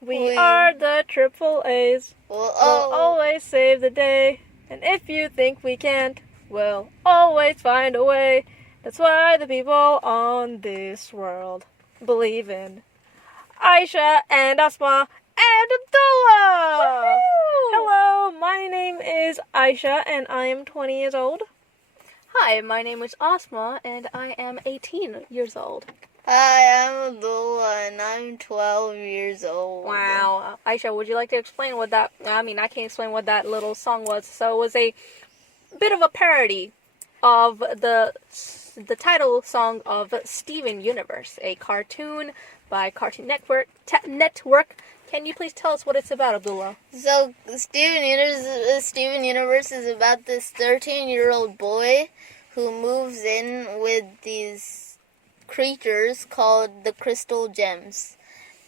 We are the Triple A's. We'll always save the day. And if you think we can't, we'll always find a way. That's why the people on this world believe in Aisha and Asma and Abdullah. Hello, my name is Aisha and I am 20 years old. Hi, my name is Asma and I am 18 years old. Hi, I'm Abdullah and I'm 12 years old. Wow. Aisha, would you like to explain what that... I can't explain what that little song was. So it was a bit of a parody of the title song of Steven Universe, a cartoon by Cartoon Network. Can you please tell us what it's about, Abdullah? So, Steven Universe is about this 13-year-old boy who moves in with these creatures called the Crystal Gems.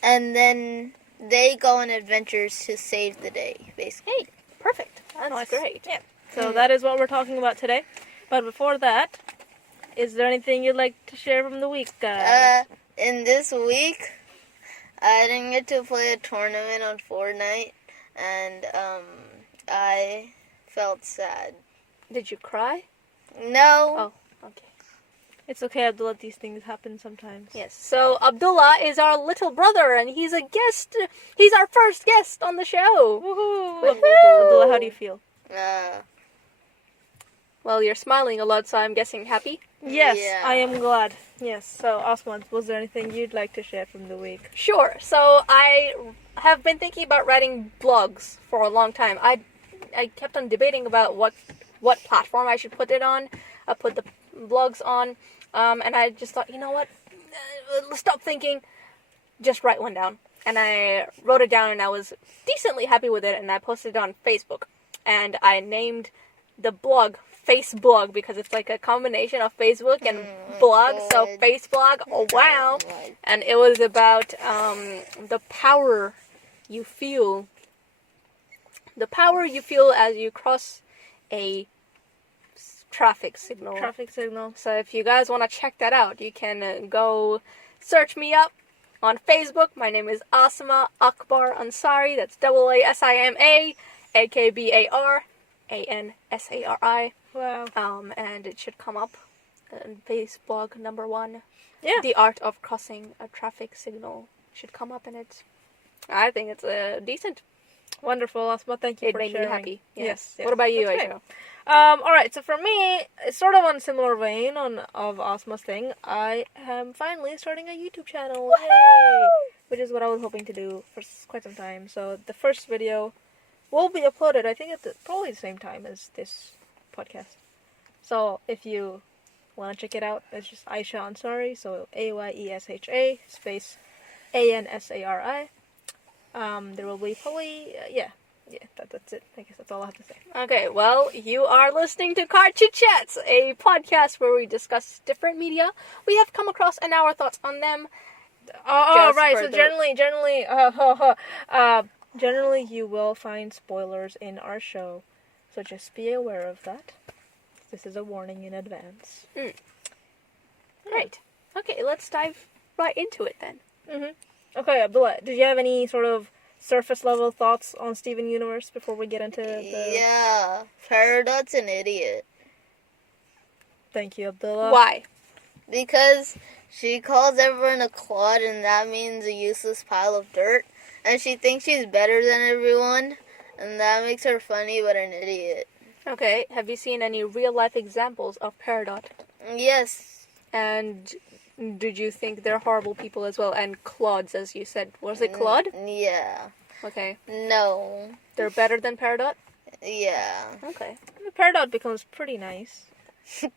And then they go on adventures to save the day, basically. Hey, perfect. That's great. Yeah. So that is what we're talking about today. But before that, is there anything you'd like to share from the week, guys? In this week, I didn't get to play a tournament on Fortnite, and I felt sad. Did you cry? No. Oh, okay. It's okay, Abdullah, these things happen sometimes. Yes. So Abdullah is our little brother, and he's a guest. He's our first guest on the show. Woohoo! Abdullah, how do you feel? Well, you're smiling a lot, so I'm guessing happy. Yes, Yeah. I am glad. Yes. So, Osman, was there anything you'd like to share from the week? Sure. So I have been thinking about writing blogs for a long time. I kept on debating about what platform I should put it on. I put the blogs on, and I just thought, you know what? Stop thinking. Just write one down. And I wrote it down, and I was decently happy with it, and I posted it on Facebook. And I named the blog Faceblog because it's like a combination of Facebook and blog, so Faceblog. Oh wow! And it was about the power you feel. The power you feel as you cross a traffic signal. So if you guys want to check that out, you can go search me up on Facebook. My name is Asma Akbar Ansari. That's AASIMA AKBAR ANSARI. Wow. And it should come up. Faceblog number 1. Yeah. The art of crossing a traffic signal should come up in it. I think it's decent. Wonderful, Asma. Thank you It for made sharing. me happy. Yes. What about you, That's Aisha? great. Alright, so for me, it's sort of on a similar vein of Asma's thing. I am finally starting a YouTube channel. Yay! Which is what I was hoping to do for quite some time. So the first video will be uploaded, I think, at probably the same time as this podcast. So if you want to check it out, it's just Aisha Ansari, so AYESHA space ANSARI. There will be probably that's it. I guess that's all I have to say. Okay, well, you are listening to Cartoon Chats, a podcast where we discuss different media we have come across and our thoughts on them. Right. So further. Generally, you will find spoilers in our show, so just be aware of that. This is a warning in advance. Right. Okay, let's dive right into it then. Okay, Abdullah, did you have any sort of surface level thoughts on Steven Universe before we get into the... Yeah, Peridot's an idiot. Thank you, Abdullah. Why? Because she calls everyone a clod, and that means a useless pile of dirt. And she thinks she's better than everyone, and that makes her funny but an idiot. Okay, have you seen any real-life examples of Peridot? Yes. And did you think they're horrible people as well? And clods, as you said. Was it Claude? Yeah. Okay. No. They're better than Peridot? Yeah. Okay. Peridot becomes pretty nice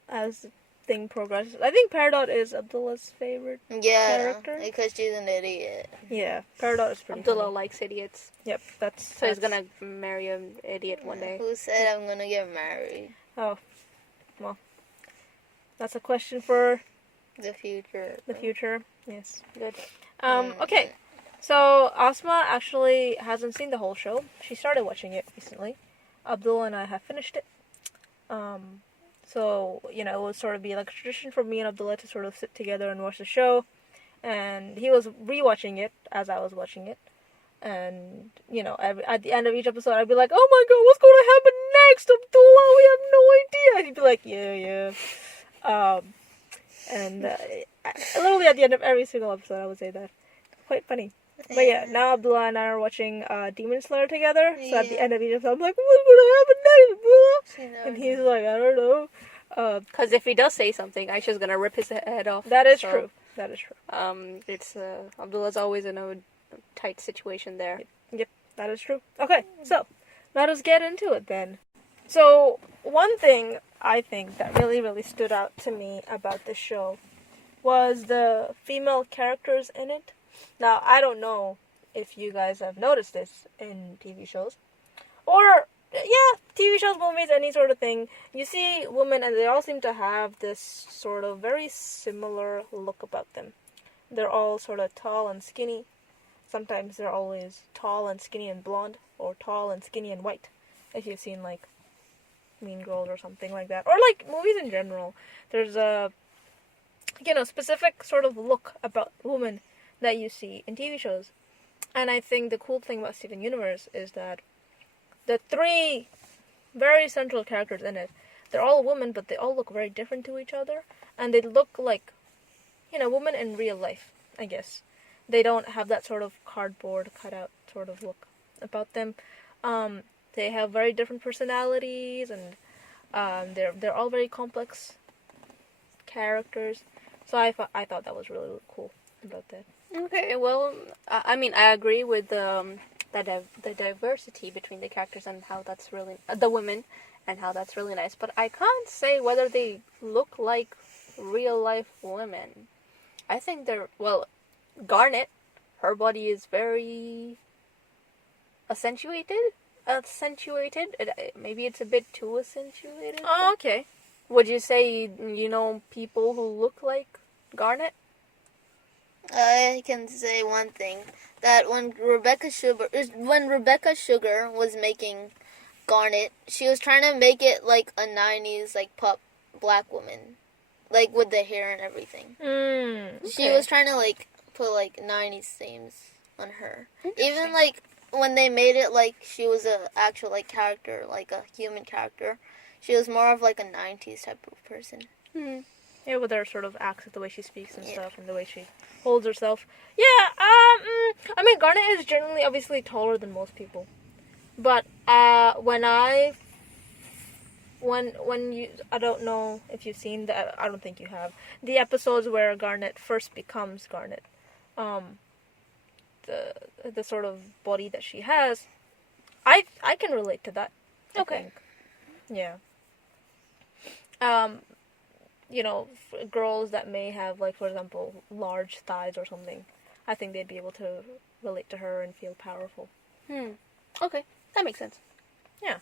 as the thing progresses. I think Peridot is Abdullah's favorite character. Because she's an idiot. Yeah, Peridot is pretty Abdullah funny. likes idiots. Yep, So he's gonna marry an idiot one day. Who said I'm gonna get married? Oh, well, that's a question for The future. the future. Yes. Good. Okay. So Asma actually hasn't seen the whole show. She started watching it recently. Abdullah and I have finished it. So, you know, it would sort of be like a tradition for me and Abdullah to sort of sit together and watch the show. And he was rewatching it as I was watching it. And, you know, at the end of each episode, I'd be like, oh my god, what's going to happen next, Abdullah? We have no idea. And he'd be like, yeah. And literally at the end of every single episode, I would say that. Quite funny. But yeah, now Abdullah and I are watching Demon Slayer together. So at the end of each episode, I'm like, what's going to happen next, Abdullah? And he's like, I don't know. Because if he does say something, Aisha's gonna rip his head off. That is true. That is true. It's Abdullah's always in a tight situation there. Yep, that is true. Okay, so let us get into it then. So one thing I think that really, really stood out to me about the show was the female characters in it. Now, I don't know if you guys have noticed this in TV shows. Or, yeah, TV shows, movies, any sort of thing. You see women and they all seem to have this sort of very similar look about them. They're all sort of tall and skinny. Sometimes they're always tall and skinny and blonde. Or tall and skinny and white. If you've seen, like, Mean Girls or something like that. Or, like, movies in general. There's a, specific sort of look about women that you see in TV shows. And I think the cool thing about Steven Universe is that the three very central characters in it, they're all women, but they all look very different to each other. And they look like, women in real life, I guess. They don't have that sort of cardboard cutout sort of look about them. They have very different personalities, and they're all very complex characters. So I thought that was really, really cool about that. Okay, well, I mean, I agree with the diversity between the characters and how that's really the women and how that's really nice. But I can't say whether they look like real life women. I think Garnet, her body is very accentuated. Maybe it's a bit too accentuated. Oh, okay. Would you say people who look like Garnet? I can say one thing, that when Rebecca Sugar was making Garnet, she was trying to make it like a 90s like pop black woman, like with the hair and everything. Okay. She was trying to like put like 90s themes on her. Even like when they made it like she was a actual like character, like a human character, she was more of like a 90s type of person. Mm-hmm. Yeah, with her sort of accent, the way she speaks and stuff, and the way she holds herself. Yeah, I mean, Garnet is generally obviously taller than most people. But, when I don't know if you've seen I don't think you have, the episodes where Garnet first becomes Garnet. The sort of body that she has, I can relate to that. Okay. I think. Yeah. Girls that may have, like, for example, large thighs or something, I think they'd be able to relate to her and feel powerful. Okay, that makes sense. Yeah.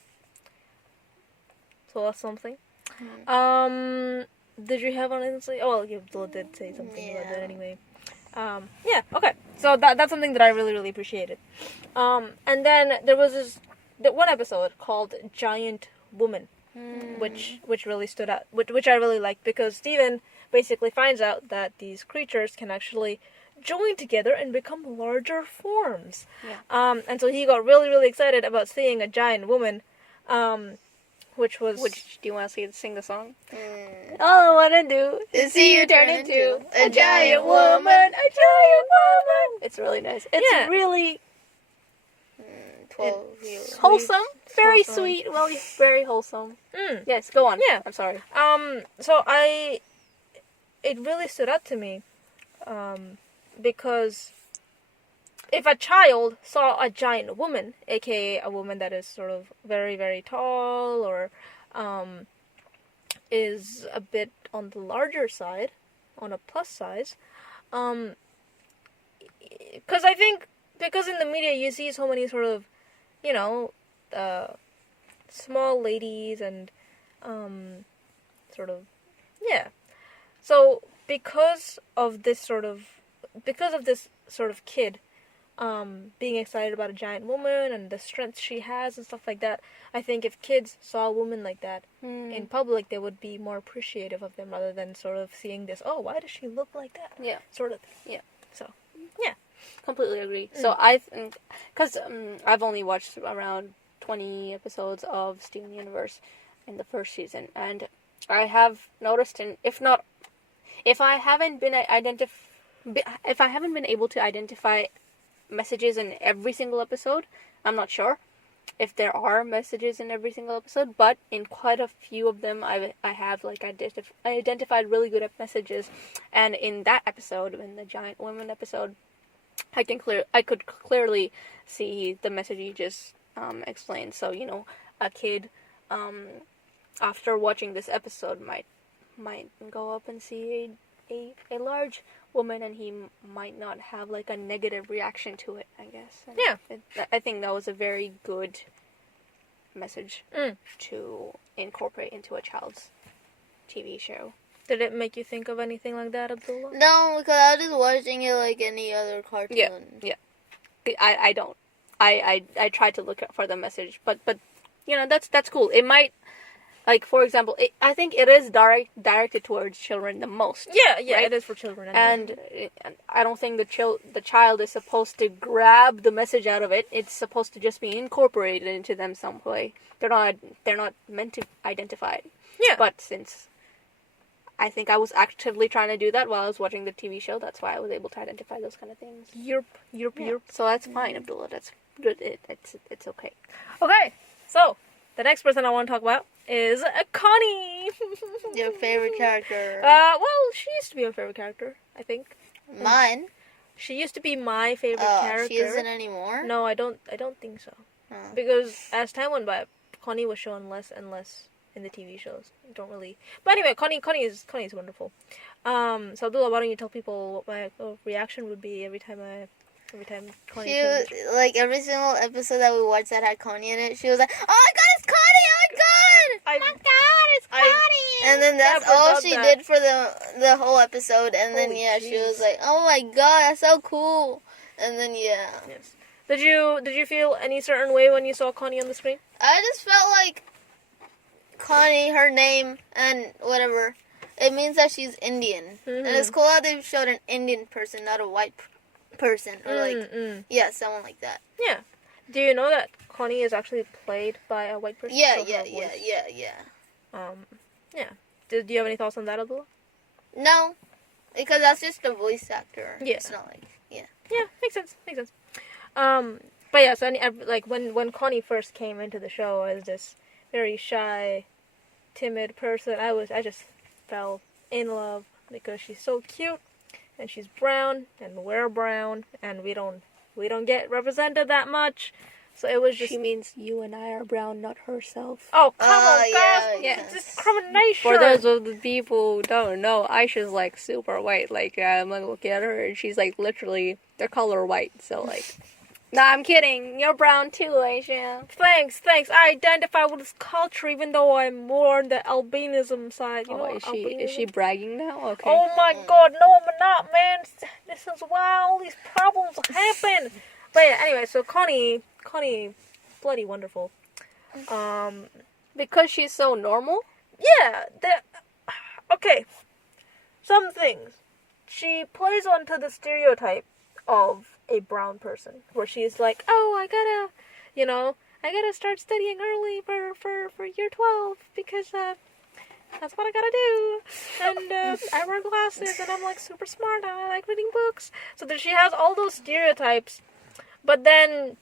So that's something. Did you have anything to say? Oh, well, you did say something about that anyway. Yeah, okay. So that's something that I really, really appreciated. And then there was one episode called Giant Woman. Which really stood out, which I really liked, because Steven basically finds out that these creatures can actually join together and become larger forms. Yeah. And so he got really, really excited about seeing a giant woman, which do you want to sing the song? All I want to do is see you turn into a giant woman, a giant woman. It's really nice. It's really 12 years. Wholesome, very wholesome. sweet, well, very wholesome. Yes, go on. Yeah. I'm sorry. So it really stood out to me, because if a child saw a giant woman, aka a woman that is sort of very, very tall, or is a bit on the larger side, on a plus size, because I think, because in the media you see so many sort of, small ladies and, sort of, yeah. So, because of this sort of kid, being excited about a giant woman and the strength she has and stuff like that, I think if kids saw a woman like that in public, they would be more appreciative of them rather than sort of seeing this, oh, why does she look like that? Yeah. Sort of thing. Yeah. So, yeah. Completely agree. So I think, because I've only watched around 20 episodes of Steven Universe in the first season, and I have noticed, if I haven't been able to identify messages in every single episode, I'm not sure if there are messages in every single episode, but in quite a few of them, I have like identified really good messages, and in that episode, in the Giant Woman episode, I could clearly see the message you just explained. So a kid after watching this episode might go up and see a large woman, and he might not have like a negative reaction to it, I guess. And I think that was a very good message to incorporate into a child's TV show. Did it make you think of anything like that, Abdullah? No, because I was just watching it like any other cartoon. Yeah. I don't. I try to look for the message, but that's cool. It might, like, for example, I think it is directed towards children the most. Yeah, right? It is for children. And I don't think the child is supposed to grab the message out of it. It's supposed to just be incorporated into them some way. They're not meant to identify it. Yeah. But since I think I was actively trying to do that while I was watching the TV show, that's why I was able to identify those kind of things. Yerp. So that's fine, Abdullah. That's good. It's okay. Okay, so the next person I want to talk about is Connie. Your favorite character? Well, she used to be my favorite character, I think. Mine? She used to be my favorite character. She isn't anymore? No, I don't think so. Oh. Because as time went by, Connie was shown less and less in the TV shows. I don't really. But anyway, Connie is wonderful. So Abdullah, why don't you tell people what my reaction would be every time Connie. She was, like, every single episode that we watched that had Connie in it, she was like, "Oh my god, it's Connie! Oh my god! Oh my god, it's Connie!" And then that's all she did for the whole episode. And then she was like, "Oh my god, that's so cool!" And then Yes. Did you feel any certain way when you saw Connie on the screen? I just felt like Connie, her name and whatever, it means that she's Indian. And it's cool how they showed an Indian person, not a white person, or someone like that. Yeah. Do you know that Connie is actually played by a white person? Yeah. Do you have any thoughts on that, Abdullah? No, because that's just a voice actor. Yeah. It's not like Yeah, makes sense. But yeah, so like when Connie first came into the show as this very shy, timid person, I just fell in love because she's so cute. And she's brown, and we're brown, and we don't get represented that much. So it was just. She means you and I are brown, not herself. Oh, come on, guys! Yeah. Discrimination. For those of the people who don't know, Aisha's like super white. Like I'm like looking at her, and she's like literally the color white. So like, nah, I'm kidding. You're brown too, Aisha. Thanks. I identify with this culture, even though I'm more on the albinism side. You know, is she bragging now? Okay. Oh my god, no, I'm not, man. This is why all these problems happen. But yeah, anyway, so Connie, bloody wonderful. Because she's so normal? Yeah, okay. Some things. She plays onto the stereotype of a brown person, where she's like, oh, I gotta start studying early for year 12, because, that's what I gotta do, and, I wear glasses, and I'm, like, super smart, and I like reading books, so that she has all those stereotypes, but then,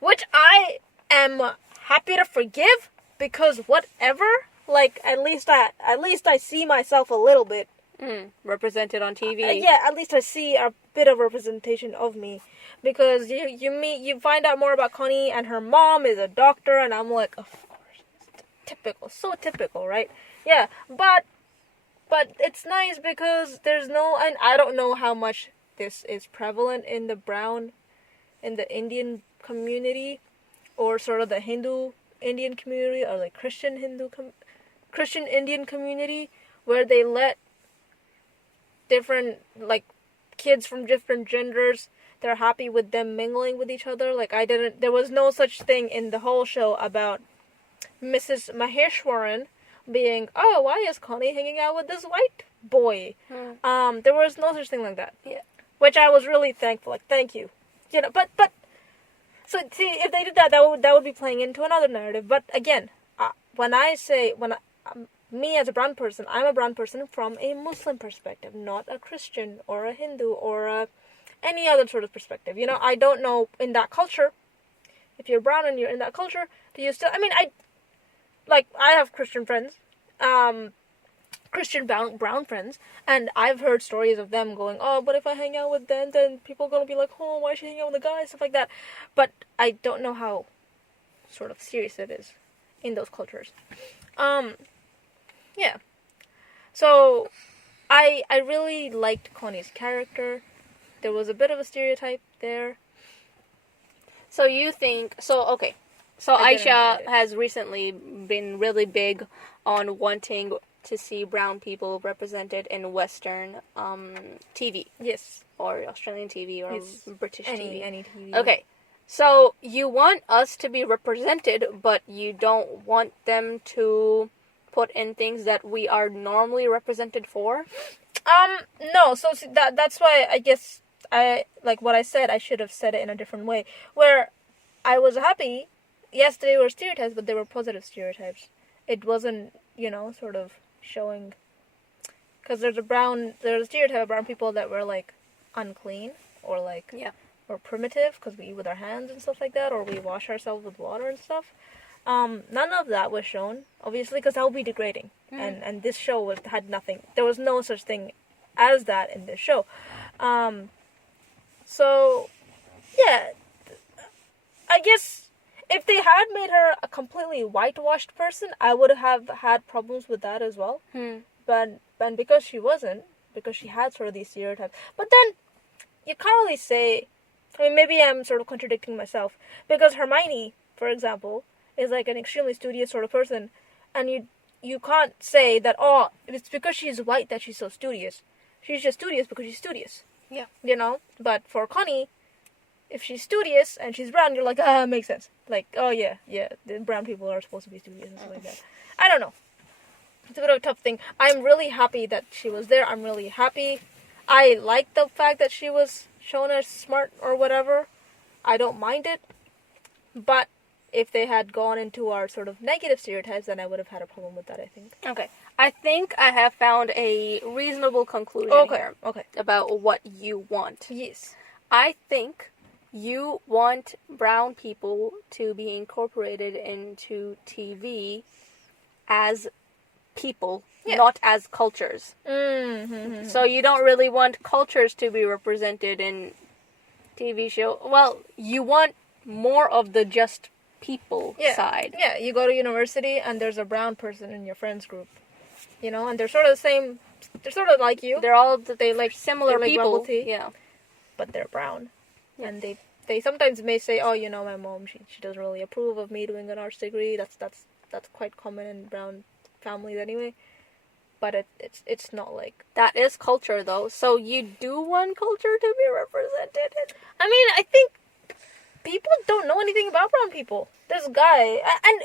which I am happy to forgive, because whatever, like, at least I see myself a little bit. Represented on TV. Yeah, at least I see a bit of representation of me, because you find out more about Connie, and her mom is a doctor, and I'm like, of course, so typical, right? Yeah, but it's nice because there's no, and I don't know how much this is prevalent in the Indian community, or sort of the Hindu Indian community, or like Christian Indian community, where they let different, like, kids from different genders, they're happy with them mingling with each other. Like, there was no such thing in the whole show about Mrs. Maheshwaran being, oh, why is Connie hanging out with this white boy? There was no such thing like that. Yeah. which I was really thankful. Like, thank you, But so see, if they did that, that would be playing into another narrative. But again, me as a brown person, I'm a brown person from a Muslim perspective, not a Christian or a Hindu or any other sort of perspective. I don't know in that culture. If you're brown and you're in that culture, do you still? I mean, I have Christian friends, Christian brown friends, and I've heard stories of them going, oh, but if I hang out with them, then people are gonna be like, oh, why is she hanging out with the guys, stuff like that. But I don't know how sort of serious it is in those cultures. Yeah. So I really liked Connie's character. There was a bit of a stereotype there. So you think okay. So Aisha has recently been really big on wanting to see brown people represented in Western TV. Yes. Or Australian TV or British TV. Any TV. Okay. So you want us to be represented, but you don't want them to put in things that we are normally represented for? No. So that's why I guess like what I said, I should have said it in a different way. Where I was happy. Yes, they were stereotypes, but they were positive stereotypes. It wasn't, sort of showing. Because there's a stereotype of brown people that were like unclean or like or primitive because we eat with our hands and stuff like that, or we wash ourselves with water and stuff. None of that was shown, obviously, because that would be degrading. And this show had nothing. There was no such thing as that in this show. So, yeah, I guess if they had made her a completely whitewashed person, I would have had problems with that as well. But because she wasn't, because she had sort of these stereotypes. But then, you can't really say, I mean, maybe I'm sort of contradicting myself, because Hermione, for example, is like an extremely studious sort of person, and you can't say that, oh, it's because she's white that she's so studious. She's just studious because she's studious. Yeah. But for Connie, if she's studious and she's brown, you're like, it makes sense. Like, oh yeah, the brown people are supposed to be studious and stuff like that. I don't know. It's a bit of a tough thing. I'm really happy that she was there. I'm really happy. I like the fact that she was shown as smart or whatever. I don't mind it. But if they had gone into our sort of negative stereotypes, then I would have had a problem with that, I think. Okay. I think I have found a reasonable conclusion here about what you want. Yes. I think you want brown people to be incorporated into TV as people, not as cultures. Mm-hmm. So you don't really want cultures to be represented in TV show. Well, you want more of the just people side. Yeah, you go to university and there's a brown person in your friends group. And they're sort of the same. They're sort of like you. They like similar people. Bubble tea, yeah. But they're brown. Yeah. And they sometimes may say, oh, my mom, she doesn't really approve of me doing an arts degree. That's quite common in brown families anyway. But it's not like... That is culture, though. So you do want culture to be represented? I mean, I think people don't know anything about brown people. This guy... And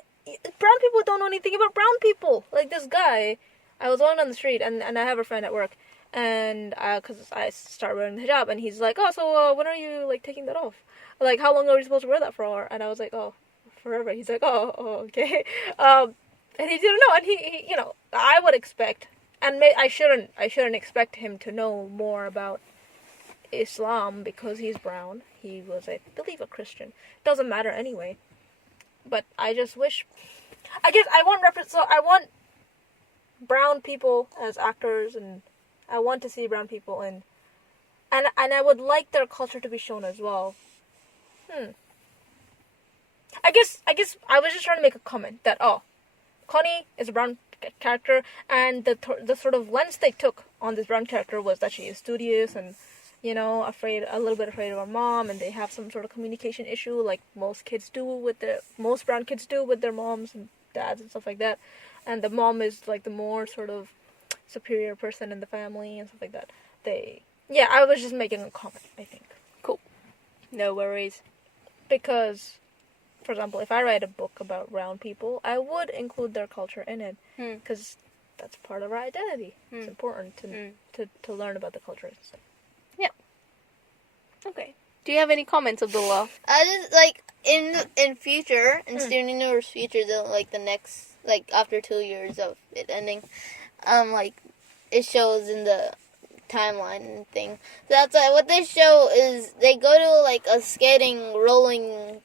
brown people don't know anything about brown people. Like, this guy... I was walking down the street, and I have a friend at work. And because I started wearing the hijab, and he's like, oh, so when are you, like, taking that off? Like, how long are we supposed to wear that for? And I was like, oh, forever. He's like, oh, okay. And he didn't know, and he I would expect, and I shouldn't expect him to know more about Islam because he's brown. He was, I believe, a Christian. Doesn't matter anyway. But I just wish, I guess I want brown people as actors, and I want to see brown people in, and I would like their culture to be shown as well. I guess I was just trying to make a comment that, oh, Connie is a brown character, and the sort of lens they took on this brown character was that she is studious and, a little bit afraid of her mom, and they have some sort of communication issue like most brown kids do with their moms and dads and stuff like that. And the mom is like the more sort of superior person in the family and stuff like that. I was just making a comment, I think. Cool. No worries. Because, for example, if I write a book about brown people, I would include their culture in it. Because that's part of our identity. It's important to learn about the culture and stuff. Yeah. Okay. Do you have any comments, Abdullah? I just like in future in Steven Universe future, the next after 2 years of it ending, like it shows in the timeline thing. So that's what they show is they go to like a skating rolling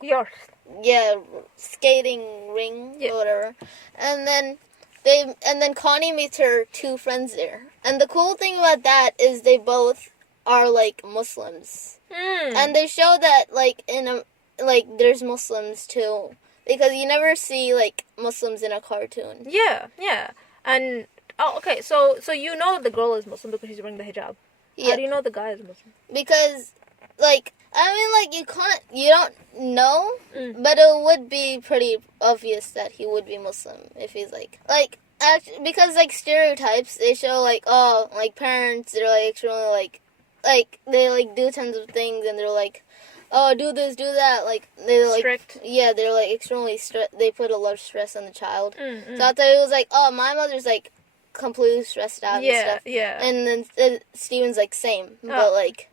skating ring or whatever, and then Connie meets her 2 friends there. And the cool thing about that is they both are like Muslims. And they show that like there's Muslims too, because you never see like Muslims in a cartoon. Yeah. And okay, so you know the girl is Muslim because she's wearing the hijab. Yeah. How do you know the guy is Muslim? Because you don't know, but it would be pretty obvious that he would be Muslim if he's actually, because like stereotypes, they show like parents, they're like extremely like they like do tons of things, and they're like, oh, do this, do that, like they're like Strict. Yeah, they're like extremely they put a lot of stress on the child. So I thought it was like, oh, my mother's like completely stressed out and stuff. And then Steven's like same, but like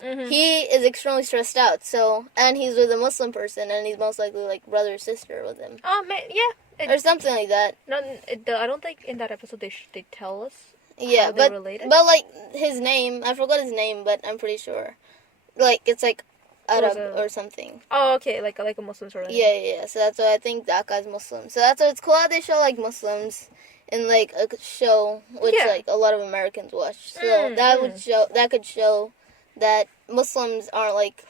he is extremely stressed out. So, and he's with a Muslim person, and he's most likely like brother or sister with him. Oh man, yeah. Or something like that. I don't think in that episode they tell us. Yeah, how they're related. but like his name, I forgot his name, but I'm pretty sure, like it's like Arab or something. Oh, okay, like a Muslim sort of. Yeah. So that's why I think that guy's Muslim. So that's why it's cool how they show like Muslims in like a show which like a lot of Americans watch. So that could show that Muslims aren't like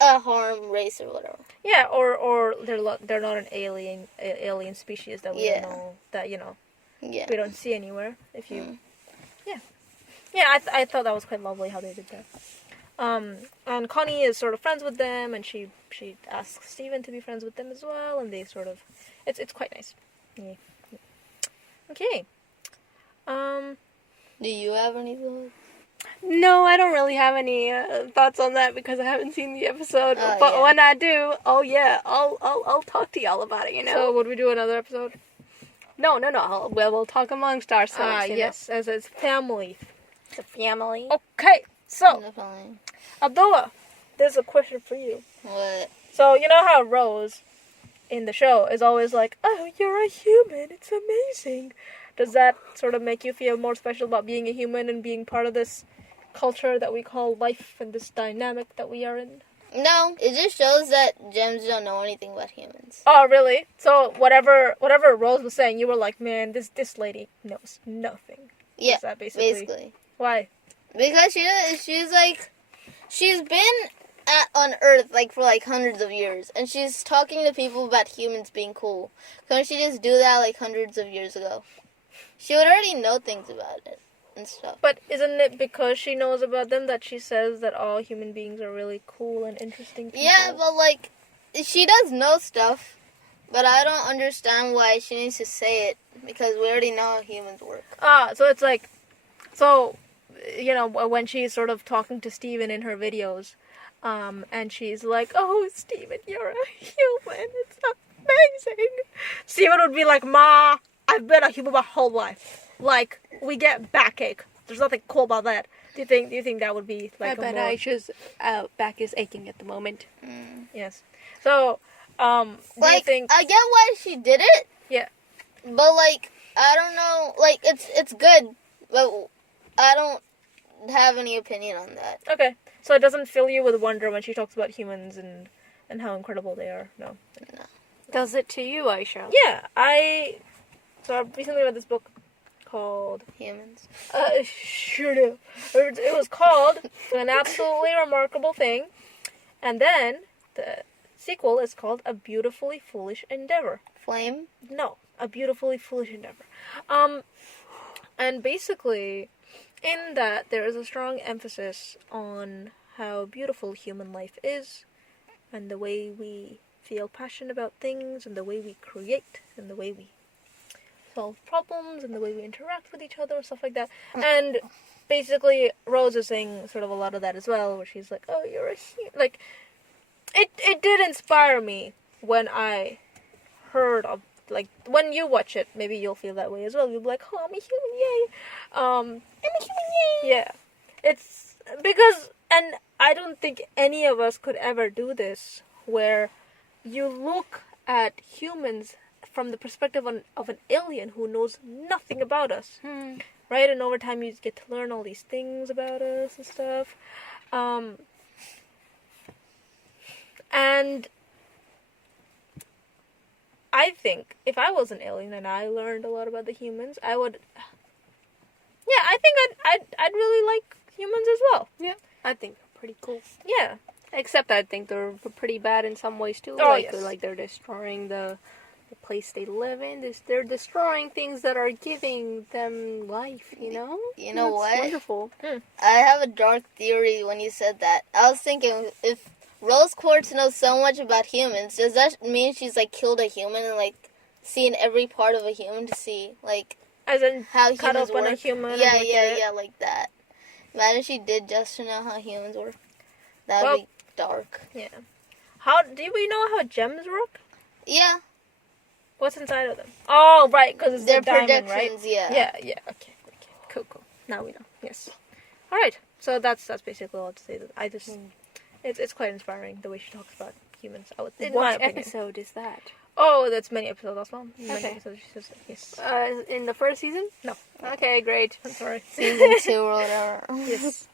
a harm race or whatever. Yeah, or they're not an alien species that we don't know that we don't see anywhere. If you, I thought that was quite lovely how they did that. And Connie is sort of friends with them, and she asks Steven to be friends with them as well, and they sort of, it's quite nice. Yeah. Okay. Do you have any thoughts? No, I don't really have any thoughts on that because I haven't seen the episode. But when I do, I'll talk to y'all about it. So would we do another episode? No. We'll talk amongst ourselves. Yes, as it's family. It's a family. Okay, so Definitely. Abdullah, there's a question for you. What? So you know how Rose in the show is always like, "Oh, you're a human. It's amazing." Does that sort of make you feel more special about being a human and being part of this culture that we call life and this dynamic that we are in? No, it just shows that gems don't know anything about humans. Oh, really? So whatever Rose was saying, you were like, man, this lady knows nothing. Yeah, Is that basically. Why? Because she's been on Earth like for like hundreds of years, and she's talking to people about humans being cool. Couldn't she just do that like hundreds of years ago? She would already know things about it and stuff. But isn't it because she knows about them that she says that all human beings are really cool and interesting people? Yeah, but like, she does know stuff, but I don't understand why she needs to say it, because we already know how humans work. So it's like, when she's sort of talking to Steven in her videos, and she's like, "Oh, Steven, you're a human. It's amazing." Steven would be like, "Ma, I've been a human my whole life. Like, we get backache. There's nothing cool about that." Do you think that would be like I bet Aisha's back is aching at the moment. Yes. So, do you think... I get why she did it. Yeah. But like, I don't know. Like, it's good, but I don't have any opinion on that. Okay. So it doesn't fill you with wonder when she talks about humans and how incredible they are. No. Does it to you, Aisha? Yeah. So I recently read this book called Humans. Sure do. It was called An Absolutely Remarkable Thing, and then the sequel is called A Beautifully Foolish Endeavor. Flame? No, A Beautifully Foolish Endeavor. And basically, in that there is a strong emphasis on how beautiful human life is, and the way we feel passionate about things, and the way we create, and the way we solve problems, and the way we interact with each other, and stuff like that. And basically, Rose is saying sort of a lot of that as well, where she's like, "Oh, you're a human." Like, it did inspire me when I heard of, like, when you watch it, maybe you'll feel that way as well. You'll be like, "Oh, I'm a human, yay!" I'm a human, yay! Yeah, it's because, and I don't think any of us could ever do this, where you look at humans from the perspective of an alien who knows nothing about us, right? And over time you get to learn all these things about us and stuff. And I think if I was an alien and I learned a lot about the humans, I would. Yeah, I think I'd really like humans as well. Yeah, I think they're pretty cool. Yeah. Except I think they're pretty bad in some ways too. Oh, like, yes. like they're destroying the place they live in. They're destroying things that are giving them life, you know? You know That's what? wonderful. I have a dark theory when you said that. I was thinking, if Rose Quartz knows so much about humans, does that mean she's like killed a human and like seen every part of a human to see like As in how cut humans up on work? a human. Yeah, and look at it. yeah, like that. Imagine she did just to know how humans work. That would Well- be dark. Yeah. How do we know how gems work? Yeah, What's inside of them? Oh, right, because it's they're the diamond, right? predictions. Yeah. Yeah. Okay. Cool. Now we know. Yes. All right. So that's basically all to say. That I just it's quite inspiring the way she talks about humans. I would in my What opinion. episode is that? Oh, that's many episodes as well. Many Okay. episodes. She says yes. In the first season? No. Okay, great. I'm sorry. Season 2 or whatever.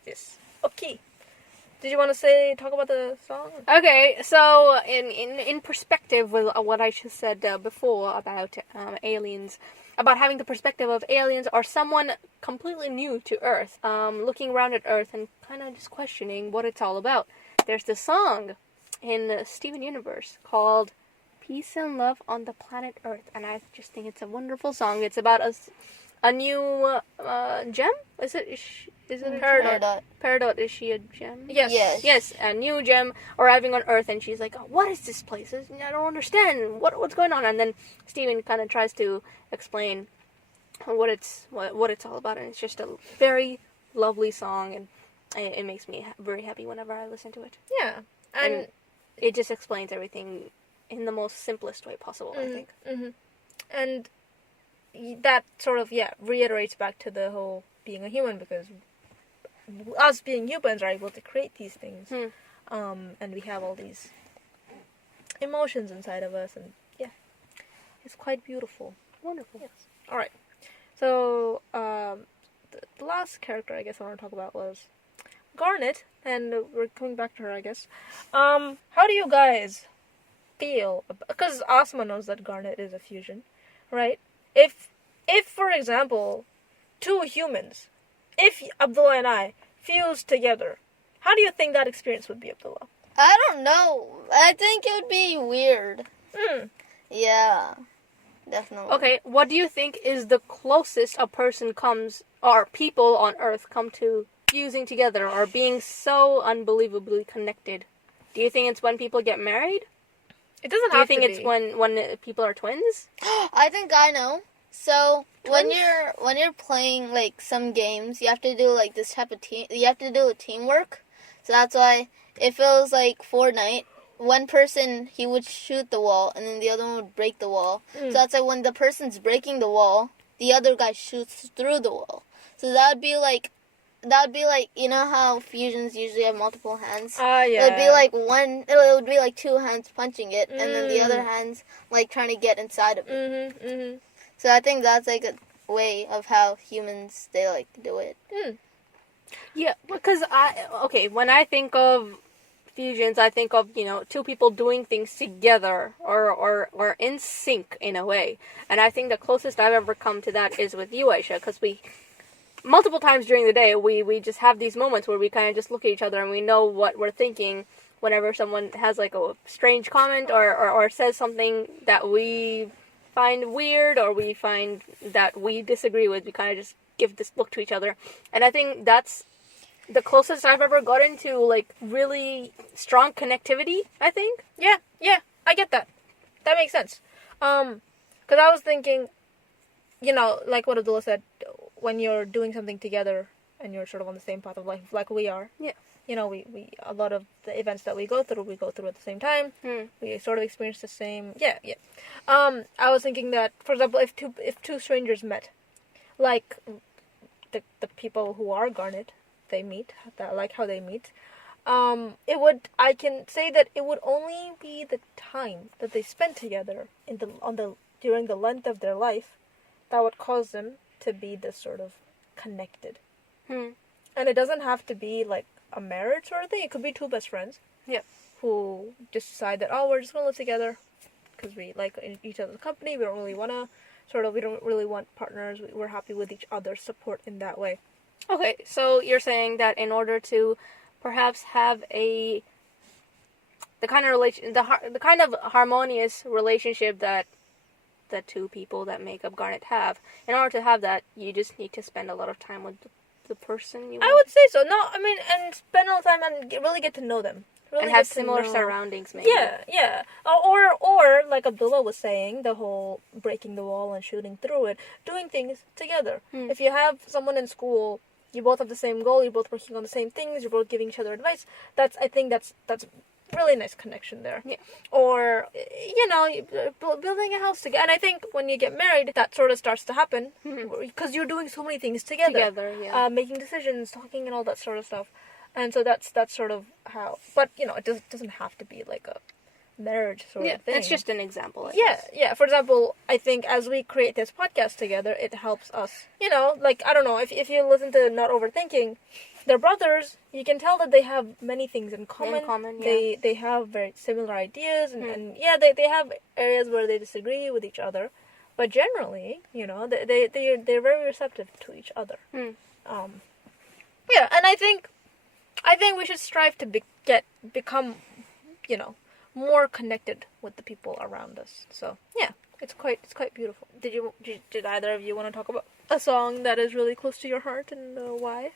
Yes. Okay. Did you want to talk about the song? Okay, so in perspective with what I just said before about aliens, about having the perspective of aliens or someone completely new to Earth, looking around at Earth and kind of just questioning what it's all about. There's this song in Steven Universe called Peace and Love on the Planet Earth, and I just think it's a wonderful song. It's about a new gem? Is it a Peridot. Peridot, is she a gem? Yes. Yes, a new gem arriving on Earth, and she's like, oh, "What is this place? I don't understand. What's going on?" And then Steven kind of tries to explain what it's all about, and it's just a very lovely song, and it makes me very happy whenever I listen to it. Yeah. And it just explains everything in the most simplest way possible, I think. Mm-hmm. And that sort of reiterates back to the whole being a human, because us being humans are able to create these things, and we have all these emotions inside of us, and it's quite beautiful. Wonderful. Yes. All right. So the last character I guess I want to talk about was Garnet, and we're coming back to her, I guess. How do you guys feel? Because Asma knows that Garnet is a fusion, right? If for example, two humans, if Abdullah and I fused together, how do you think that experience would be, Abdullah? I don't know. I think it would be weird. Yeah, definitely. Okay, what do you think is the closest a person comes, or people on Earth come to fusing together, or being so unbelievably connected? Do you think it's when people get married? It doesn't Do you have think to it's be. when people are twins? I think I know. So when you're playing like some games, you have to do like this type of team. You have to do a teamwork. So that's why if it was like Fortnite, one person he would shoot the wall, and then the other one would break the wall. So that's why when the person's breaking the wall, the other guy shoots through the wall. So that would be like, you know how fusions usually have multiple hands? Yeah. It would be like it would be like two hands punching it, and then the other hands like trying to get inside of it. So I think that's like a way of how humans, they like do it. Yeah, because when I think of fusions, I think of, two people doing things together or in sync in a way. And I think the closest I've ever come to that is with you, Aisha, because multiple times during the day, we just have these moments where we kind of just look at each other and we know what we're thinking whenever someone has like a strange comment or says something that we find weird or we find that we disagree with. We kind of just give this look to each other. And I think that's the closest I've ever gotten to like really strong connectivity, I think. Yeah, I get that. That makes sense. Because I was thinking, like what Abdullah said, when you're doing something together and you're sort of on the same path of life, like we are. Yeah. We a lot of the events that we go through at the same time. We sort of experience the same. Yeah. I was thinking that, for example, if two strangers met, like the people who are Garnet, they meet. I like how they meet. I can say that it would only be the time that they spent together during the length of their life that would cause them to be this sort of connected. And it doesn't have to be like a marriage sort of thing. It could be two best friends. Yeah. Who just decide that, oh, we're just gonna live together because we like each other's company. We don't really want partners. We're happy with each other's support in that way. Okay, so you're saying that in order to perhaps have the kind of harmonious relationship that the two people that make up Garnet have, in order to have that, you just need to spend a lot of time with the person you want. I would say so. No, I mean, and spend all the time and really get to know them. Really and have similar surroundings, maybe. Yeah. Or like Abdullah was saying, the whole breaking the wall and shooting through it, doing things together. If you have someone in school, you both have the same goal, you're both working on the same things, you're both giving each other advice. I think that's really nice connection there. Yeah. Or building a house together. And I think when you get married, that sort of starts to happen because you're doing so many things together. Yeah. Making decisions, talking, and all that sort of stuff. And so that's sort of how. But it doesn't have to be like a marriage sort of thing. It's just an example. I Yeah, guess. yeah. For example, I think as we create this podcast together, it helps us. Like I don't know, if you listen to Not Overthinking, they're brothers. You can tell that they have many things in common. Yeah. They have very similar ideas, and they have areas where they disagree with each other, but generally, they're very receptive to each other. Yeah, and I think we should strive to become, more connected with the people around us. So yeah, it's quite beautiful. Did either of you want to talk about a song that is really close to your heart and why?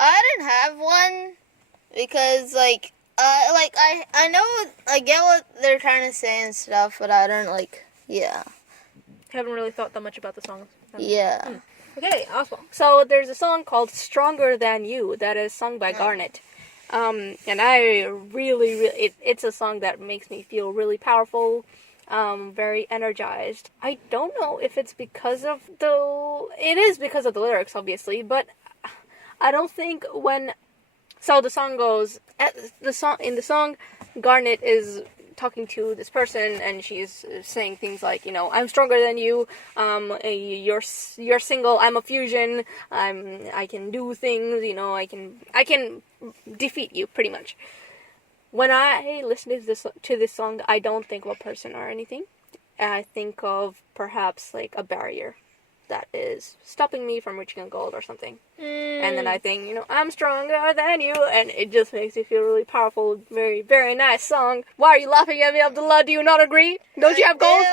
I didn't have one because I know I get what they're trying to say and stuff, but I don't Haven't really thought that much about the song. Yeah. Okay, awesome. So there's a song called "Stronger Than You" that is sung by Garnet. And I really, it's a song that makes me feel really powerful, very energized. I don't know if it's because of it is because of the lyrics, obviously, but I don't think so the song goes, in the song, Garnet is talking to this person, and she's saying things like, I'm stronger than you, you're single, I'm a fusion, I can do things, I can defeat you, pretty much. When I listen to this song, I don't think of a person or anything. I think of perhaps like a barrier that is stopping me from reaching a goal or something. And then I think, I'm stronger than you, and it just makes me feel really powerful. Very, very nice song. Why are you laughing at me, Abdullah? Do you not agree? Don't you have goals?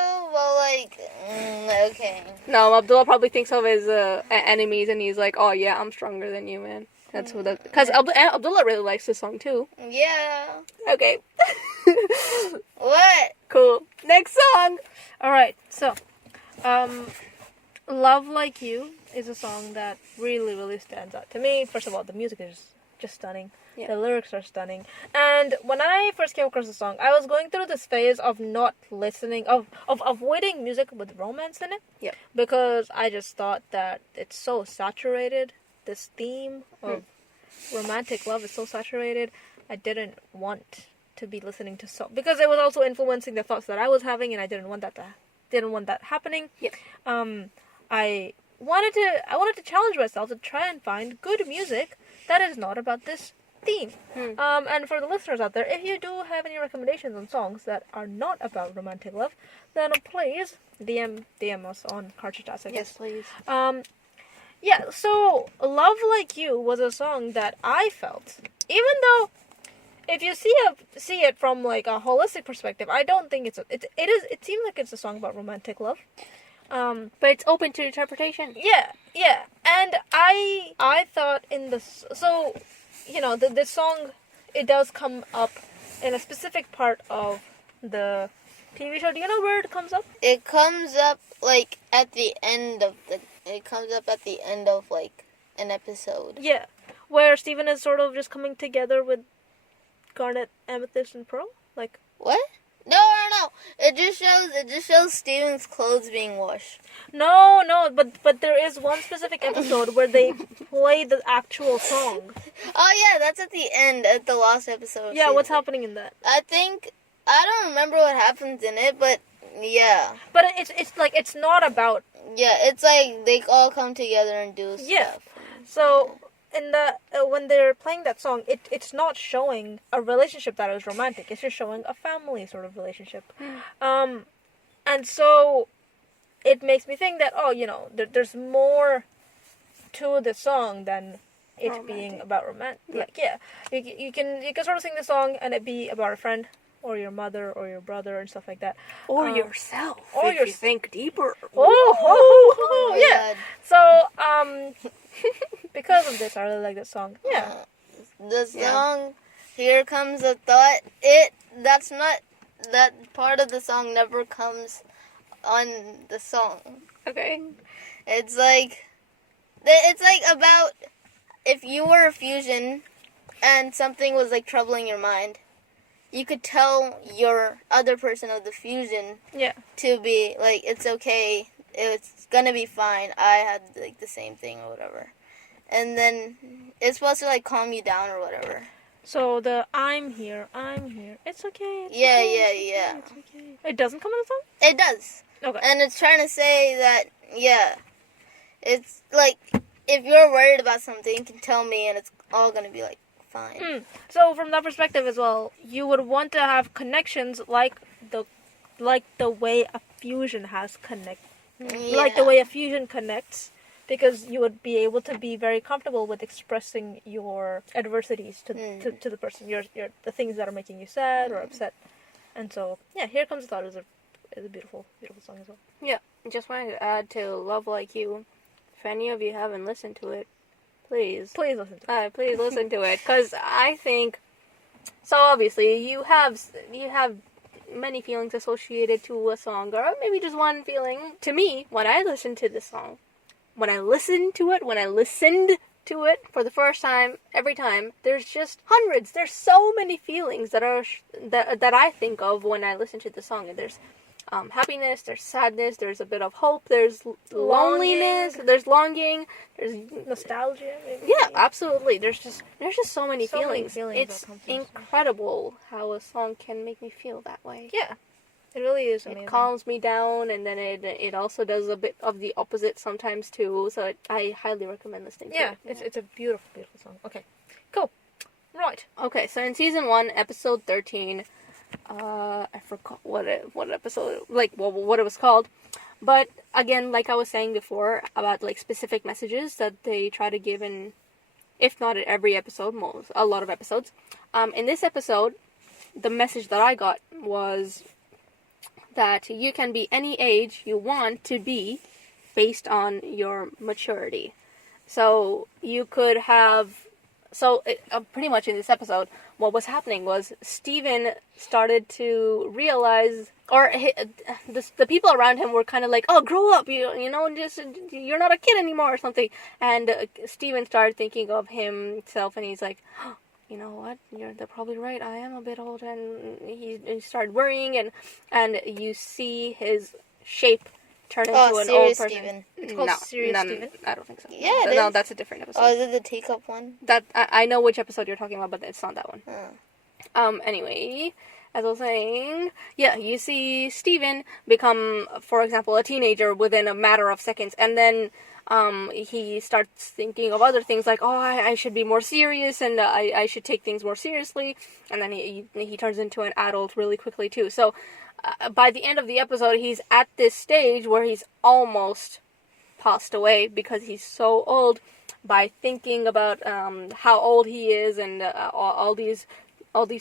Okay. No, Abdullah probably thinks of his enemies, and he's like, oh yeah, I'm stronger than you, man. That's what because Abdullah really likes this song too. Yeah. Okay. What? Cool. Next song. Alright, so, Love Like You is a song that really, really stands out to me. First of all, the music is just stunning. Yeah. The lyrics are stunning. And when I first came across the song, I was going through this phase of not listening, of avoiding music with romance in it. Yeah. Because I just thought that it's so saturated. This theme of romantic love is so saturated. I didn't want to be listening to song because it was also influencing the thoughts that I was having, and I didn't want that happening. Yeah. I wanted to challenge myself to try and find good music that is not about this theme. And for the listeners out there, if you do have any recommendations on songs that are not about romantic love, then please DM us on Cartridge. Yes, please. Yeah, so Love Like You was a song that I felt, even though if you see it from like a holistic perspective, I don't think it seems like it's a song about romantic love. But it's open to interpretation. Yeah. And I thought in this, so, this song, it does come up in a specific part of the TV show. Do you know where it comes up? It comes up at the end of an episode. Yeah. Where Steven is sort of just coming together with Garnet, Amethyst, and Pearl? Like, what? No. It just shows Steven's clothes being washed. No, but there is one specific episode where they play the actual song. Oh yeah, that's at the end, at the last episode. Yeah, what's happening in that? I don't remember what happens in it, but yeah. But it's like it's not about. Yeah, it's like they all come together and do Yeah. stuff. So in the when they're playing that song, it's not showing a relationship that is romantic. It's just showing a family sort of relationship. And so it makes me think that there's more to the song than it being about romantic. Like you can sort of sing the song and it be about a friend or your mother or your brother and stuff like that, Or yourself, or if you think deeper. Oh yeah. God. So because of this, I really like this song. Yeah. The song, Here Comes a Thought, that part of the song never comes on the song. Okay. It's like about if you were a fusion and something was like troubling your mind, you could tell your other person of the fusion to be like, it's okay, it's gonna be fine, I had like the same thing or whatever. And then it's supposed to like calm you down or whatever. So the I'm here, it's okay. Yeah. It's okay. It doesn't come in the song? It does. Okay. And it's trying to say that, it's like, if you're worried about something, you can tell me and it's all gonna be like, fine. So from that perspective as well, you would want to have connections like the way a fusion has like the way a fusion connects, because you would be able to be very comfortable with expressing your adversities to the person, your the things that are making you sad or upset. And so Here Comes the Thought is a beautiful song as well. Yeah, just wanted to add to Love Like You. If any of you haven't listened to it, please listen to it. Please listen to it, because I think, so obviously you have many feelings associated to a song, or maybe just one feeling. To me, when I listen to this song, when I listened to it for the first time, every time, there's just hundreds. There's so many feelings that I think of when I listen to the song, and there's happiness, there's sadness, there's a bit of hope, there's loneliness, there's longing, there's nostalgia. Maybe. Yeah, absolutely. There's just so many feelings. It's that incredible how a song can make me feel that way. Yeah, it really is amazing. It calms me down, and then it also does a bit of the opposite sometimes too. So I highly recommend listening to it. It's a beautiful song. Okay, cool. Right. Okay, so in season 1, episode 13. I forgot what episode, what it was called, but again, like I was saying before about like specific messages that they try to give in, if not at every episode, a lot of episodes. In this episode, the message that I got was that you can be any age you want to be based on your maturity. So you could have. So, pretty much in this episode, what was happening was Steven started to realize, or the people around him were kind of like, oh, grow up, just, you're not a kid anymore or something. And Steven started thinking of himself, and he's like, oh, you know what, they're probably right, I am a bit old. And he started worrying, and you see his shape turn into an old person. Steven. It's called Serious Steven? I don't think so. Yeah, it No, is. that's a different episode. Oh, is it the teacup one? That I know which episode you're talking about, but it's not that one. Oh. Anyway, as I was saying, you see Steven become, for example, a teenager within a matter of seconds, and then he starts thinking of other things like, oh, I should be more serious, and I should take things more seriously, and then he turns into an adult really quickly too. So by the end of the episode, he's at this stage where he's almost passed away because he's so old. By thinking about how old he is and all these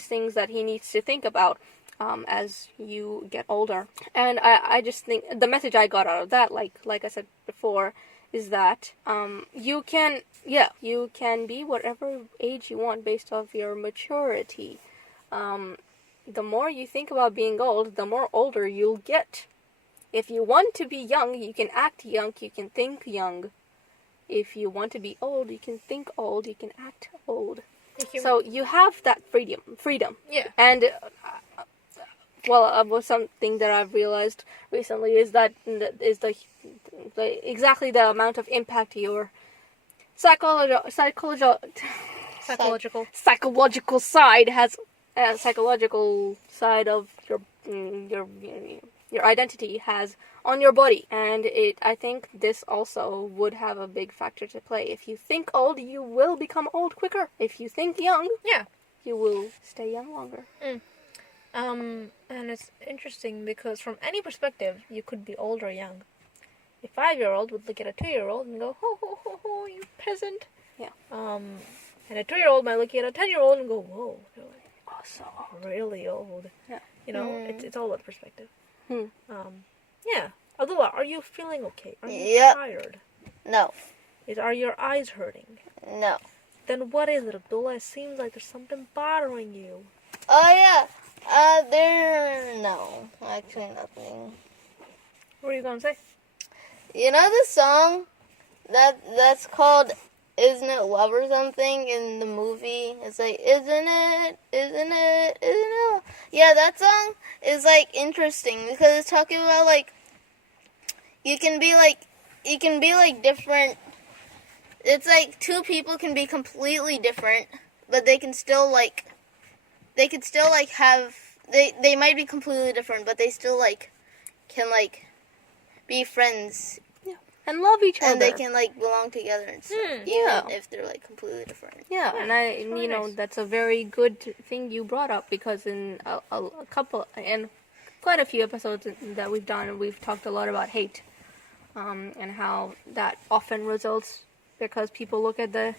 things that he needs to think about as you get older. And I just think the message I got out of that, like I said before, is that you can be whatever age you want based off your maturity. The more you think about being old, the more older you'll get. If you want to be young, you can act young, you can think young. If you want to be old, you can think old, you can act old. So you have that freedom. Yeah. And was something that I've realized recently is that is the exactly the amount of impact your psychological psychological side has psychological side of your identity has on your body, and I think this also would have a big factor to play. If you think old, you will become old quicker. If you think young, Yeah. you will stay young longer. And it's interesting because from any perspective, you could be old or young. A 5-year-old would look at a 2-year-old and go, "Ho ho ho ho, you peasant." Yeah. And a 2-year-old might look at a 10-year-old and go, "Whoa, they're like, Oh, so really old." Yeah. You know, it's all about perspective. Hmm. Yeah. Abdullah, are you feeling okay? Are you Yep. tired? No. Are your eyes hurting? No. Then what is it, Abdullah? It seems like there's something bothering you. Oh yeah. No. Actually, nothing. What are you gonna say? You know the song that's called "Isn't It Love" or something in the movie? It's like, "Isn't it? Isn't it? Isn't it?" Yeah, that song is like interesting because it's talking about like you can be like different. It's like two people can be completely different, but they can still like have they might be completely different, but they still like can like be friends and love each other. and they can like belong together and stuff, yeah. even if they're like completely different. Yeah, and really nice. that's a very good thing you brought up, because in a couple and quite a few episodes that we've done, we've talked a lot about hate, and how that often results because people look at the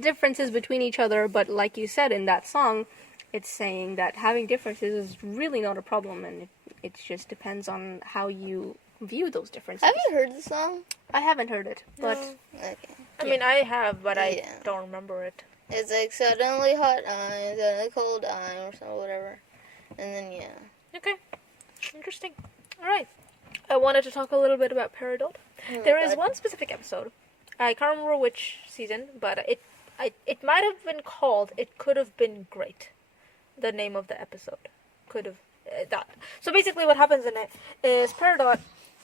differences between each other. But like you said in that song, it's saying that having differences is really not a problem, and it just depends on how you view those differences. Have you heard the song? I haven't heard it, but Okay. I mean, I have, but I Yeah. don't remember it. It's like suddenly hot eye, suddenly cold eye, or something, whatever. And then Okay. Interesting. All right. I wanted to talk a little bit about Peridot. There is one specific episode. I can't remember which season, but it might have been called "It Could Have Been Great." The name of the episode could have that. So basically, what happens in it is Peridot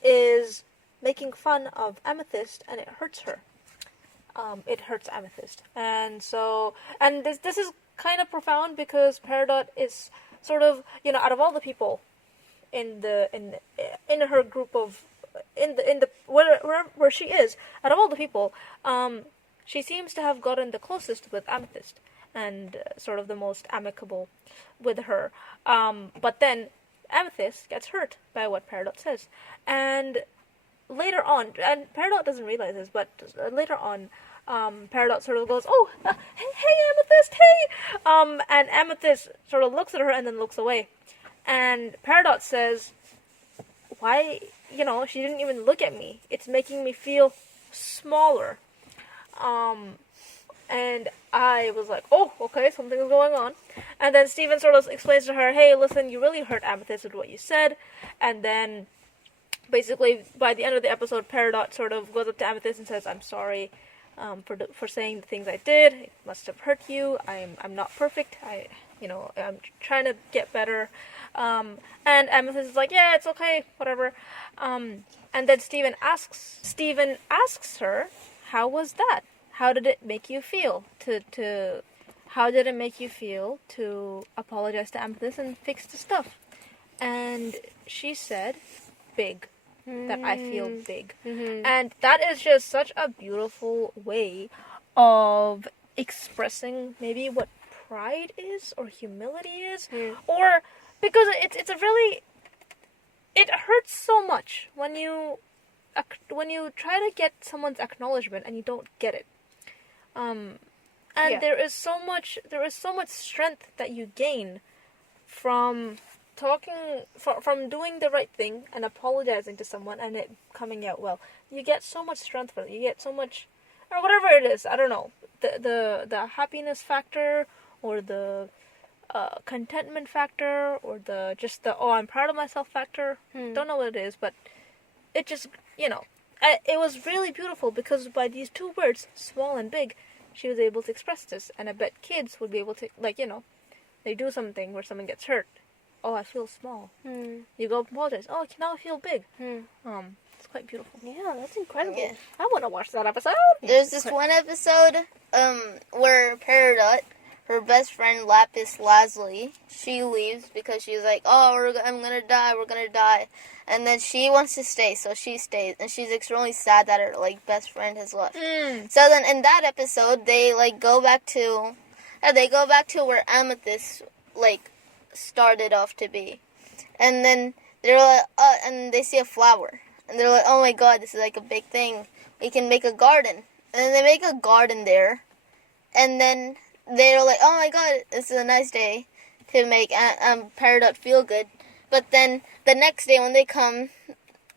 is making fun of Amethyst, and it hurts her. It hurts Amethyst, and this is kind of profound because Peridot is sort of, out of all the people in her group of in the where she is, out of all the people, she seems to have gotten the closest with Amethyst and sort of the most amicable with her. But then Amethyst gets hurt by what Peridot says, and later on, and Peridot doesn't realize this, but later on, Peridot sort of goes, "Oh, hey, Amethyst, hey!" And Amethyst sort of looks at her and then looks away. And Peridot says, "Why, she didn't even look at me. It's making me feel smaller." And I was like, "Oh, okay, something is going on." And then Steven sort of explains to her, "Hey, listen, you really hurt Amethyst with what you said." And then basically, by the end of the episode, Peridot sort of goes up to Amethyst and says, "I'm sorry for saying the things I did. It must have hurt you. I'm not perfect. I'm trying to get better." And Amethyst is like, "Yeah, it's okay, whatever." And then Steven asks her, "How was that? How did it make you feel how did it make you feel to apologize to Amethyst and fix the stuff?" And she said, "Big. That I feel big." Mm-hmm. And that is just such a beautiful way of expressing maybe what pride is or humility is, or because it's a really, it hurts so much when you try to get someone's acknowledgement and you don't get it. There is so much strength that you gain from from doing the right thing and apologizing to someone and it coming out well. You get so much strength from it. You get so much, or whatever it is. I don't know, the happiness factor, or the contentment factor, or the I'm proud of myself factor. Don't know what it is, but it just, it was really beautiful because by these two words, small and big, she was able to express this. And I bet kids would be able to, they do something where someone gets hurt, oh, I feel small. Hmm. You go apologize. Oh, now I feel big. Hmm. It's quite beautiful. Yeah, that's incredible. Yeah. I want to watch that episode. There's this one episode where Peridot, her best friend Lapis Lazuli, she leaves because she's like, oh, I'm gonna die, we're gonna die. And then she wants to stay, so she stays. And she's extremely sad that her, like, best friend has left. So then in that episode, they, like, go back to where Amethyst, like, started off to be. And then they're like, and they see a flower. And they're like, oh my god, this is like a big thing. We can make a garden. And then they make a garden there. And then they're like, oh my god, this is a nice day to make Peridot feel good. But then the next day when they come,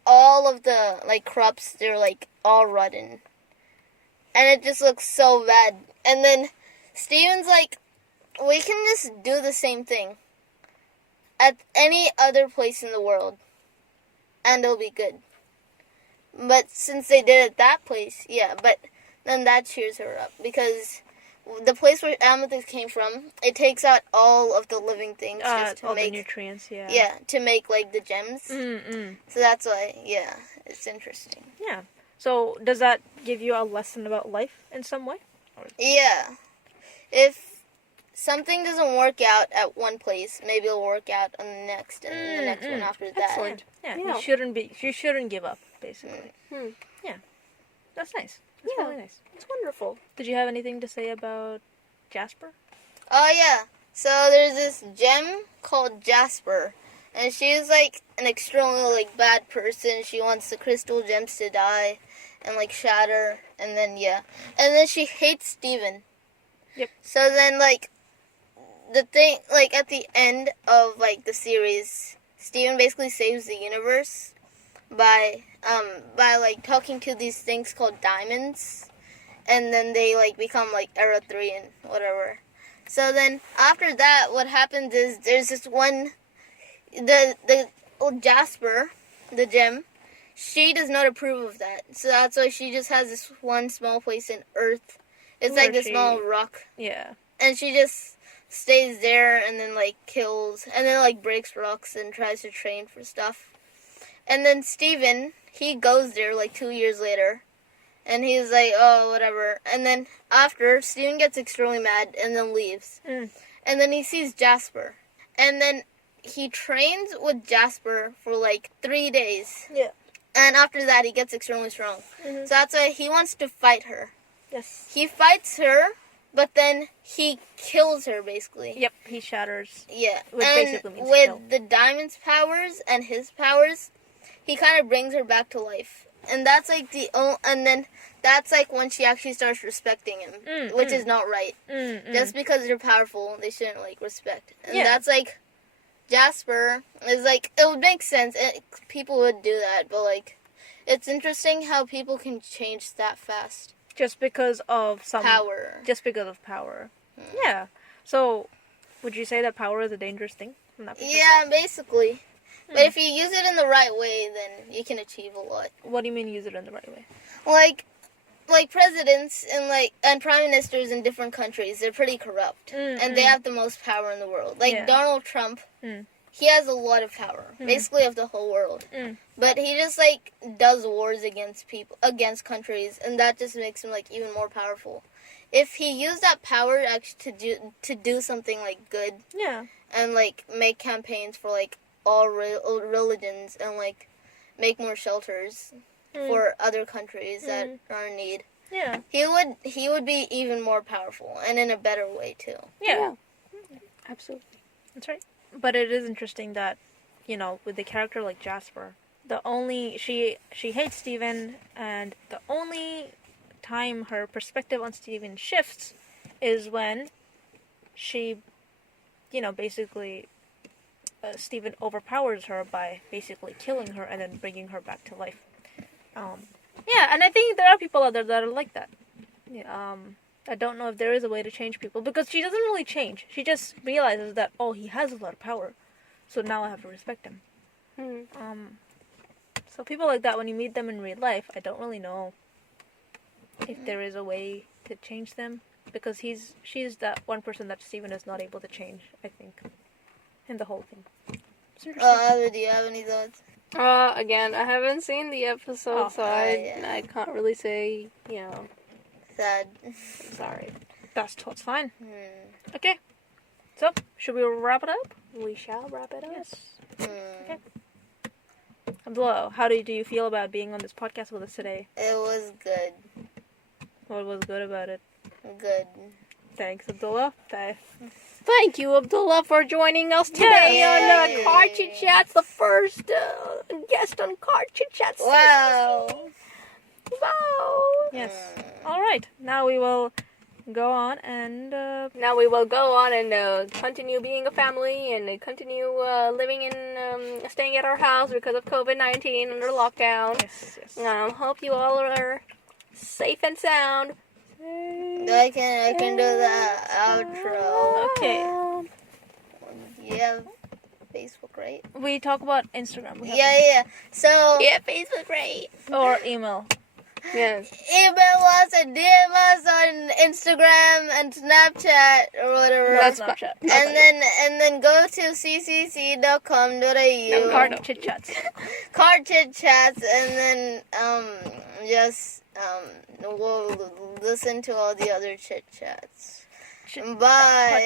all of the, like, crops, they're, like, all rotten. And it just looks so bad. And then Steven's like, we can just do the same thing at any other place in the world. And it'll be good. But since they did it at that place, yeah, but then that cheers her up. Because the place where Amethyst came from, it takes out all of the living things just to all make the nutrients, yeah. Yeah, to make, like, the gems. So that's why, yeah, it's interesting. Yeah. So does that give you a lesson about life in some way? Yeah. If something doesn't work out at one place, maybe it'll work out on the next and the next one after that. Excellent. Yeah. Yeah. You shouldn't give up, basically. Yeah. That's nice. That's Yeah. really nice. It's wonderful. Did you have anything to say about Jasper? Oh, yeah. So there's this gem called Jasper. And she's, like, an extremely, like, bad person. She wants the crystal gems to die and, like, shatter. And then, yeah. And then she hates Steven. Yep. So then, like, the thing, like, at the end of, like, the series, Steven basically saves the universe by like, talking to these things called diamonds. And then they, like, become, like, Era 3 and whatever. So then, after that, what happens is there's this one, the Jasper, the gem, she does not approve of that. So that's why she just has this one small place in Earth. It's Where like a she- small rock. Yeah. And she just stays there and then, like, kills, and then, like, breaks rocks and tries to train for stuff. And then Steven, he goes there, like, 2 years later. And he's like, oh, whatever. And then after, Steven gets extremely mad and then leaves. And then he sees Jasper. And then he trains with Jasper for, like, 3 days. Yeah. And after that, he gets extremely strong. So that's why he wants to fight her. Yes. He fights her, but then he kills her, basically. Yep. He shatters. Yeah. Which and basically means with kill. the diamond's powers and his powers, he kind of brings her back to life. And that's, like, and then that's, like, when she actually starts respecting him, which is not right. Just because they're powerful, they shouldn't, like, respect. And Yeah. that's, like, Jasper is, like, it would make sense. People would do that, but, like, it's interesting how people can change that fast. Just because of some Power. Just because of power. Yeah. So, would you say that power is a dangerous thing from that perspective? Yeah, basically. But if you use it in the right way, then you can achieve a lot. What do you mean use it in the right way? Like presidents and prime ministers in different countries, they're pretty corrupt, and they have the most power in the world. Like Yeah. Donald Trump, he has a lot of power, basically of the whole world. But he just, like, does wars against countries, and that just makes him, like, even more powerful. If he used that power actually to do something, like, good, Yeah. and, like, make campaigns for, like, all religions, and, like, make more shelters for other countries that are in need, Yeah. he would be even more powerful, and in a better way too. Yeah. Absolutely. That's right. But it is interesting that, with the character like Jasper, she hates Steven, and the only time her perspective on Steven shifts is when she, basically, Steven overpowers her by basically killing her and then bringing her back to life. Yeah, and I think there are people out there that are like that. I don't know if there is a way to change people, because she doesn't really change. She just realizes that, oh, he has a lot of power, so now I have to respect him. So people like that, when you meet them in real life, I don't really know if there is a way to change them, because she's that one person that Steven is not able to change, I think. in the whole thing. It's interesting. Do you have any thoughts? Again, I haven't seen the episode, Oh, so yeah. I can't really say, Sad. sorry. That's fine. Hmm. Okay. So, should we wrap it up? We shall wrap it up. Yes. Hmm. Abdullah, how do you feel about being on this podcast with us today? It was good. What was good about it? Good. Thanks, Abdullah. Thank you, Abdullah, for joining us today Yay. on Car Chit Chats, the first guest on Car Chit Chats. Wow. Wow. Yes. All right. Now we will go on and Now we will go on and continue being a family and continue living in, staying at our house because of COVID-19 under lockdown. yes. Hope you all are safe and sound. I can do the outro. Okay. You have Facebook, right? We talk about Instagram. We have- Yeah. So Yeah, Facebook, right? Or email. Yes. email us and DM us on Instagram and Snapchat or whatever. That's Snapchat. and then go to ccc.com.au. Card chit chats. Card chit chats, and then just we'll listen to all the other chit chats. Bye.